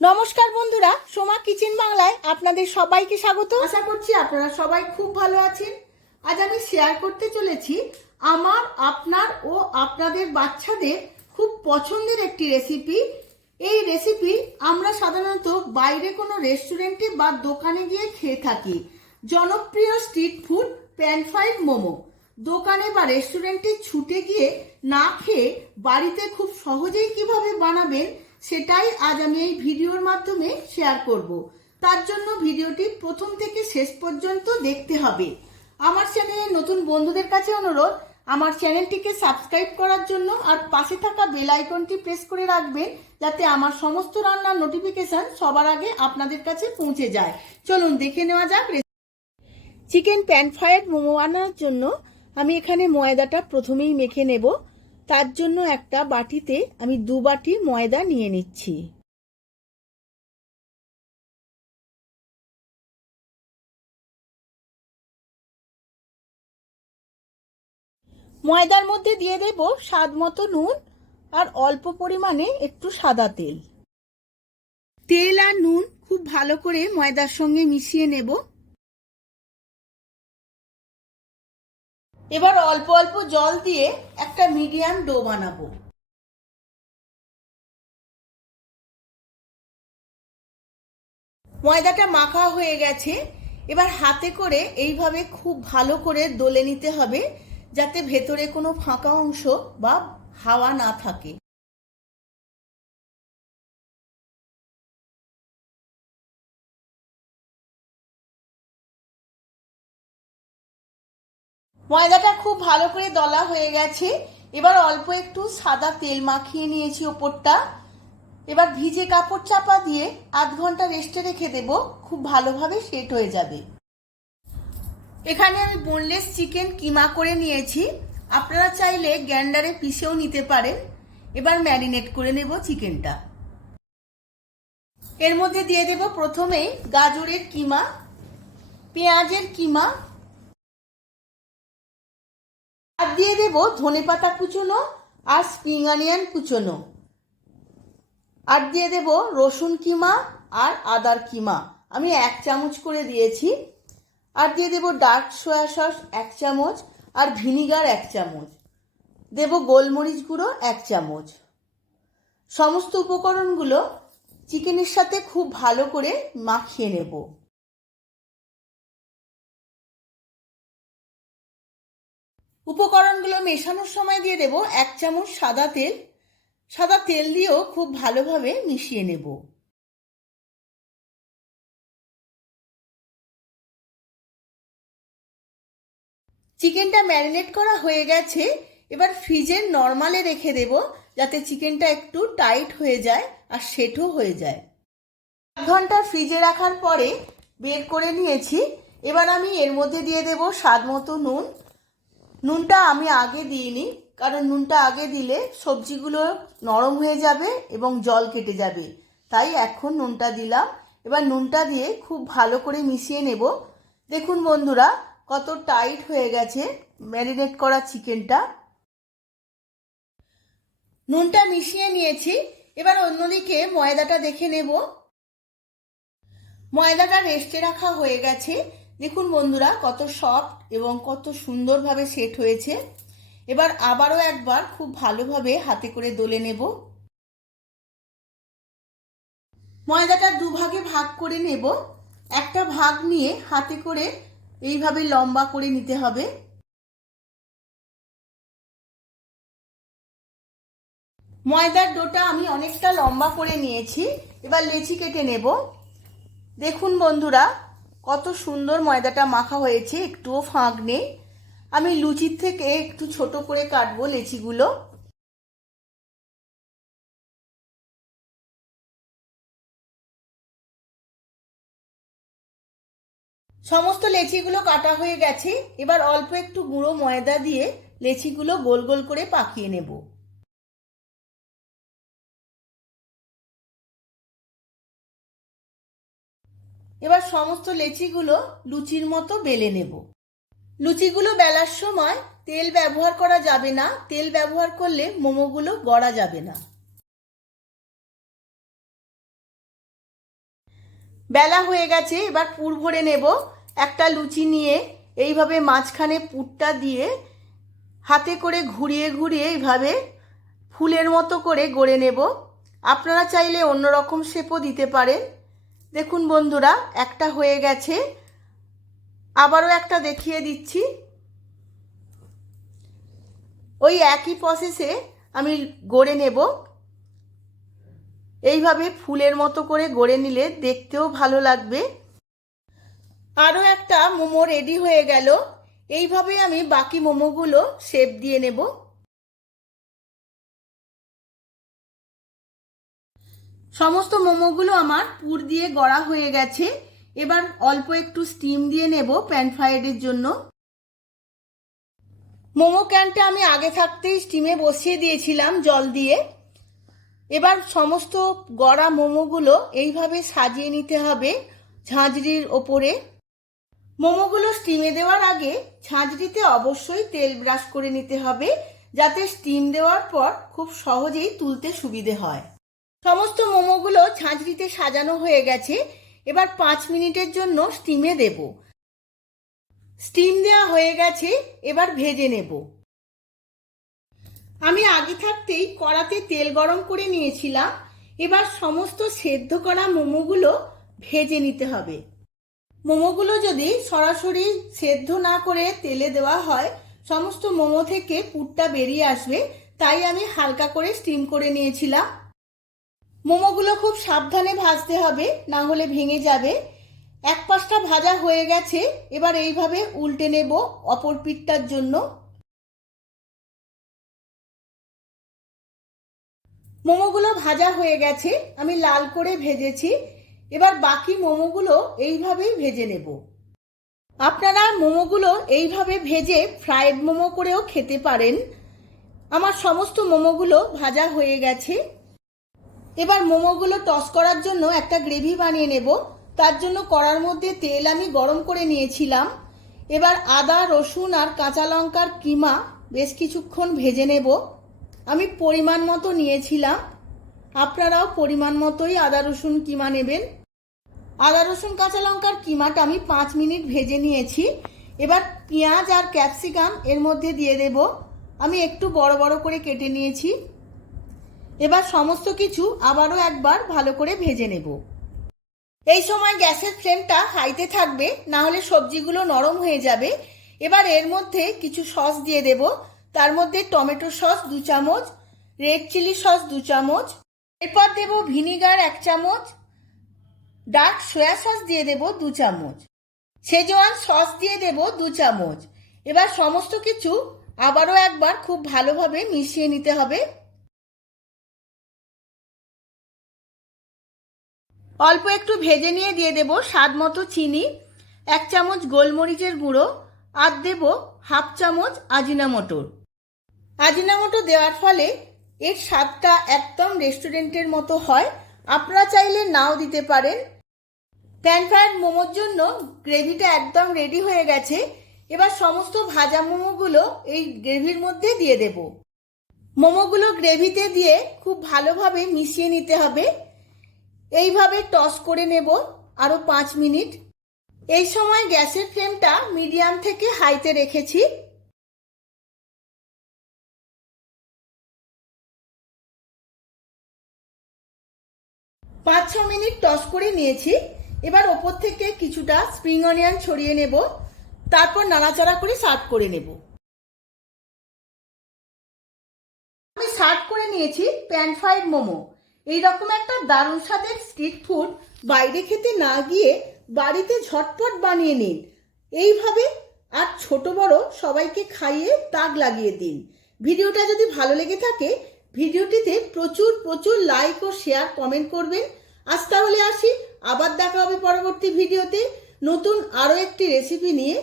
নমস্কার বন্ধুরা, সোমা কিচেন বাংলায় আপনাদের সবাইকে স্বাগত। আশা করছি আপনারা সবাই খুব ভালো আছেন। আজ আমি শেয়ার করতে চলেছি আমার, আপনার ও আপনাদের বাচ্চাদের খুব পছন্দের একটি রেসিপি। এই রেসিপি আমরা সাধারণত বাইরে কোনো রেস্টুরেন্টে বা দোকানে গিয়ে খেয়ে থাকি। জনপ্রিয় street food pan fried momo. দোকানে বা রেস্টুরেন্টে ছুটে গিয়ে না খেয়ে বাড়িতে খুব সহজেই কিভাবে বানাবেন সেটাই আজ আমি এই ভিডিওর মাধ্যমে শেয়ার করব। তার জন্য ভিডিওটি প্রথম থেকে শেষ পর্যন্ত দেখতে হবে। আমার চ্যানেলের নতুন বন্ধুদের কাছে অনুরোধ, আমার চ্যানেলটিকে সাবস্ক্রাইব করার জন্য আর পাশে থাকা বেল আইকনটি প্রেস করে রাখবেন, যাতে আমার সমস্ত রান্নার নোটিফিকেশন সবার আগে আপনাদের কাছে পৌঁছে যায়। চলুন দেখে নেওয়া যাক। চিকেন প্যান ফ্রাইড মোমো বানানোর জন্য আমি এখানে ময়দাটা প্রথমেই মেখে নেব। তার জন্য একটা বাটিতে আমি 2 বাটি ময়দা নিয়ে নিচ্ছি। ময়দার মধ্যে দিয়ে দেব স্বাদ মতো নুন আর অল্প পরিমাণে একটু সাদা তেল। তেল আর নুন খুব ভালো করে ময়দার সঙ্গে মিশিয়ে নেব। এবার অল্প অল্প জল দিয়ে একটা মিডিয়াম ডো বানাবো। ময়দাটা মাখা হয়ে গেছে। এবার হাতে করে এইভাবে খুব ভালো করে দলে নিতে হবে, যাতে ভেতরে কোনো ফাঁকা অংশ বা হাওয়া না থাকে। ময়দাটা খুব ভালো করে দলা হয়ে গেছে। এবার অল্প একটু সাদা তেল মাখিয়ে নিয়েছি ওপরটা। এবার ভিজে কাপড় চাপা দিয়ে আধ ঘন্টা রেস্টে রেখে দেব, খুব ভালোভাবে সেট হয়ে যাবে। এখানে আমি বোনলেস চিকেন কিমা করে নিয়েছি, আপনারা চাইলে গ্রাইন্ডারে পিষেও নিতে পারেন। এবার ম্যারিনেট করে নেব চিকেনটা। এর মধ্যে দিয়ে দেব প্রথমেই গাজরের কিমা, পেঁয়াজের কিমা, আর দিয়ে দেব ধনেপাতা কুচোনো আর স্প্রিং অনিয়ন কুচোনো, আর দিয়ে দেব রসুন কিমা আর আদার কিমা আমি 1 চামচ করে দিয়েছি, আর দিয়ে দেব ডার্ক সয়া সস 1 চামচ আর ভিনিগার 1 চামচ, দেব গোলমরিচ গুঁড়ো 1 চামচ। সমস্ত উপকরণগুলো চিকেনের সাথে খুব ভালো করে মাখিয়ে নেব। উপকরণগুলো মেশানোর সময় দিয়ে দেব 1 চামচ সাদা তেল। সাদা তেল দিয়েও খুব ভালোভাবে মিশিয়ে নেব। চিকেনটা ম্যারিনেট করা হয়ে গেছে। এবার ফ্রিজে নর্মালে রেখে দেব, যাতে চিকেনটা একটু টাইট হয়ে যায় আর সেটও হয়ে যায়। 1 ঘন্টা ফ্রিজে রাখার পরে বের করে নিয়েছি। এবার আমি এর মধ্যে দিয়ে দেব স্বাদ মতো নুন। নুনটা আমি আগে দিইনি, কারণ নুনটা আগে দিলে সবজিগুলো নরম হয়ে যাবে এবং জল কেটে যাবে, তাই এখন নুনটা দিলাম। এবার নুনটা দিয়ে খুব ভালো করে মিশিয়ে নেব। দেখুন বন্ধুরা, কত টাইট হয়ে গেছে ম্যারিনেট করা চিকেনটা। নুনটা মিশিয়ে নিয়েছি। এবার অন্যদিকে ময়দাটা দেখে নেব। ময়দাটা রেস্টে রাখা হয়ে গেছে। দেখুন বন্ধুরা, কত সফট এবং কত সুন্দরভাবে সেট হয়েছে। এবার আবারও একবার খুব ভালোভাবে হাতে করে দলে নেব। ময়দাটা 2 ভাগে ভাগ করে নেব। একটা ভাগ নিয়ে হাতে করে এইভাবে লম্বা করে নিতে হবে। ময়দার ডোটা আমি অনেকটা লম্বা করে নিয়েছি। এবার লেচি কেটে নেব। দেখুন বন্ধুরা, কত সুন্দর ময়দাটা মাখা হয়েছে, একটুও ফাঁক নেই। আমি লুচির থেকে একটু ছোট করে কাটবো লেচিগুলো। সমস্ত লেচিগুলো কাটা হয়ে গেছে। এবার অল্প একটু গুঁড়ো ময়দা দিয়ে লেচিগুলো গোল গোল করে পাকিয়ে নেব। এবার সমস্ত লেচিগুলো লুচির মতো বেলে নেব। লুচিগুলো বেলার সময় তেল ব্যবহার করা যাবে না, তেল ব্যবহার করলে মোমোগুলো গড়া যাবে না। বেলা হয়ে গেছে, এবার পুর ভরে নেব। একটা লুচি নিয়ে এইভাবে মাঝখানে পুরটা দিয়ে হাতে করে ঘুরিয়ে ঘুরিয়ে এইভাবে ফুলের মতো করে গড়ে নেব। আপনারা চাইলে অন্যরকম শেপও দিতে পারেন। দেখুন বন্ধুরা, একটা হয়ে গেছে, আবারও একটা দেখিয়ে দিচ্ছি। ওই একই প্রসেসে আমি গড়ে নেব। এইভাবে ফুলের মতো করে গড়ে নিলে দেখতেও ভালো লাগবে। আরও একটা মোমো রেডি হয়ে গেল। এইভাবে আমি বাকি মোমোগুলো শেপ দিয়ে নেব। সমস্ত মোমোগুলো আমার পুর দিয়ে গড়া হয়ে গেছে। এবার অল্প একটু স্টিম দিয়ে নেব প্যান ফ্রাইডের জন্য। মোমো ক্যানটা আমি আগে থাকতেই স্টিমে বসিয়ে দিয়েছিলাম জল দিয়ে। এবার সমস্ত গড়া মোমোগুলো এইভাবে সাজিয়ে নিতে হবে ঝাঁঝরির ওপরে। মোমোগুলো স্টিমে দেওয়ার আগে ঝাঁঝরিতে অবশ্যই তেল ব্রাশ করে নিতে হবে, যাতে স্টিম দেওয়ার পর খুব সহজেই তুলতে সুবিধে হয়। সমস্ত মোমোগুলো ঝাঁঝরিতে সাজানো হয়ে গেছে। এবার 5 মিনিটের জন্য স্টিমে দেব। স্টিম দেওয়া হয়ে গেছে, এবার ভেজে নেব। আমি আগে থাকতেই কড়াতে তেল গরম করে নিয়েছিলাম। এবার সমস্ত সেদ্ধ করা মোমোগুলো ভেজে নিতে হবে। মোমোগুলো যদি সরাসরি সেদ্ধ না করে তেলে দেওয়া হয়, সমস্ত মোমো থেকে পুরটা বেরিয়ে আসবে, তাই আমি হালকা করে স্টিম করে নিয়েছিলাম। মোমোগুলো খুব সাবধানে ভাজতে হবে, না হলে ভেঙে যাবে। এক পাশটা ভাজা হয়ে গেছে, এবার এইভাবে উল্টে নেব অপর পিঠটার জন্য। মোমোগুলো ভাজা হয়ে গেছে, আমি লাল করে ভেজেছি। এবার বাকি মোমোগুলো এইভাবেই ভেজে নেব। আপনারা মোমোগুলো এইভাবে ভেজে ফ্রাইড মোমো করেও খেতে পারেন। আমার সমস্ত মোমোগুলো ভাজা হয়ে গেছে। এবার মোমোগুলো টস করার জন্য একটা গ্রেভি বানিয়ে নেব। তার জন্য কড়ার মধ্যে তেল আমি গরম করে নিয়েছিলাম। এবার আদা, রসুন আর কাঁচা লঙ্কার কিমা বেশ কিছুক্ষণ ভেজে নেব। আমি পরিমাণ মতো নিয়েছিলাম, আপনারাও পরিমাণ মতোই আদা রসুন কিমা নেবেন। আদা রসুন কাঁচা লঙ্কার কিমাটা আমি 5 মিনিট ভেজে নিয়েছি। এবার পেঁয়াজ আর ক্যাপসিকাম এর মধ্যে দিয়ে দেব। আমি একটু বড় বড় করে কেটে নিয়েছি। এবার সমস্ত কিছু আবারও একবার ভালো করে ভেজে নেব। এই সময় গ্যাসের ফ্লেমটা হাইতে থাকবে, না হলে সবজিগুলো নরম হয়ে যাবে। এবার এর মধ্যে কিছু সস দিয়ে দেব। তার মধ্যে টমেটো সস 2 চামচ, রেড চিলি সস 2 চামচ, এরপর দেব ভিনিগার 1 চামচ, ডার্ক সয়া সস দিয়ে দেব 2 চামচ, শেজওয়ান সস দিয়ে দেব 2 চামচ। এবার সমস্ত কিছু আবারও একবার খুব ভালোভাবে মিশিয়ে নিতে হবে। অল্প একটু ভেজে নিয়ে দিয়ে দেব স্বাদ মতো চিনি, 1 চামচ গোলমরিচের গুঁড়ো, আর দেব 1/2 চামচ আজিনামোটো। আজিনামোটো দেওয়ার ফলে এর স্বাদটা একদম রেস্টুরেন্টের মতো হয়। আপনারা চাইলে নাও দিতে পারেন। প্যান ফ্রাইড মোমোর জন্য গ্রেভিটা একদম রেডি হয়ে গেছে। এবার সমস্ত ভাজা মোমোগুলো এই গ্রেভির মধ্যে দিয়ে দেব। মোমোগুলো গ্রেভিতে দিয়ে খুব ভালোভাবে মিশিয়ে নিতে হবে। এইভাবে টস করে নেব আরও 5 মিনিট। এই সময় গ্যাসের ফ্লেমটা মিডিয়াম থেকে হাইতে রেখেছি। 5-6 মিনিট টস করে নিয়েছি। এবার ওপর থেকে কিছুটা স্প্রিং অনিয়ন ছড়িয়ে নেব, তারপর নাড়াচাড়া করে সার্ভ করে নেব। আমি সার্ভ করে নিয়েছি প্যান ফ্রাইড মোমো। এইরকম একটা দারুণ স্বাদের স্ট্রিট ফুড বাইরে খেতে না গিয়ে বাড়িতে ঝটপট বানিয়ে নিন এইভাবে, আর ছোট বড় সবাইকে খাইয়ে তাক লাগিয়ে দিন। ভিডিওটা যদি ভালো লেগে থাকে ভিডিওটিতে প্রচুর প্রচুর লাইক ও শেয়ার কমেন্ট করবেন। আজ তাহলে আসি, আবার দেখা হবে পরবর্তী ভিডিওতে নতুন আরও একটি রেসিপি নিয়ে।